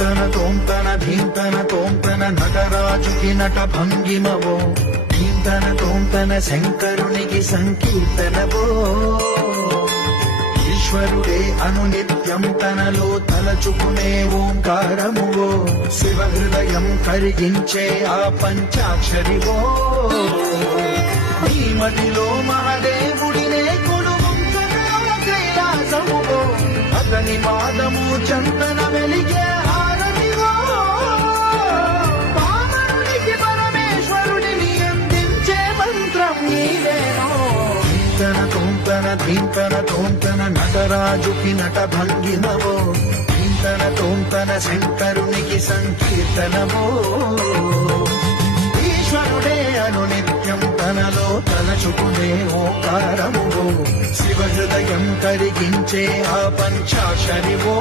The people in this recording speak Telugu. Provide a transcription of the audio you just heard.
తోంతన ధీంతన తోంతన నటరాజుకి నట భంగిమవో ధీంతన తోంతన శంకరునికి సంకీర్తనవో ఈశ్వరుడే అనునిత్యం తనలో తలచుకునే ఓంకారమువో శివ హృదయం కరిగించే ఆ పంచాక్షరివో ఈ మదిలో మహాదేవుడినే కొడుకుంటున్న కైలాసమువో అతని పాదము చందన వెలిగే హారతివో పామరునికి పరమేశ్వరుడిని అందించే మంత్రం నీవేనో ధీంతన తోంతన నటరాజుకి నట భంగిమవో ధీంతన శంకరునికి సంకీర్తనవో ఈశ్వరుడే అనునిత్యం తనలో తలచుకునే ఓంకారమువో శివ హృదయం కరిగించే ఆ పంచాక్షరివో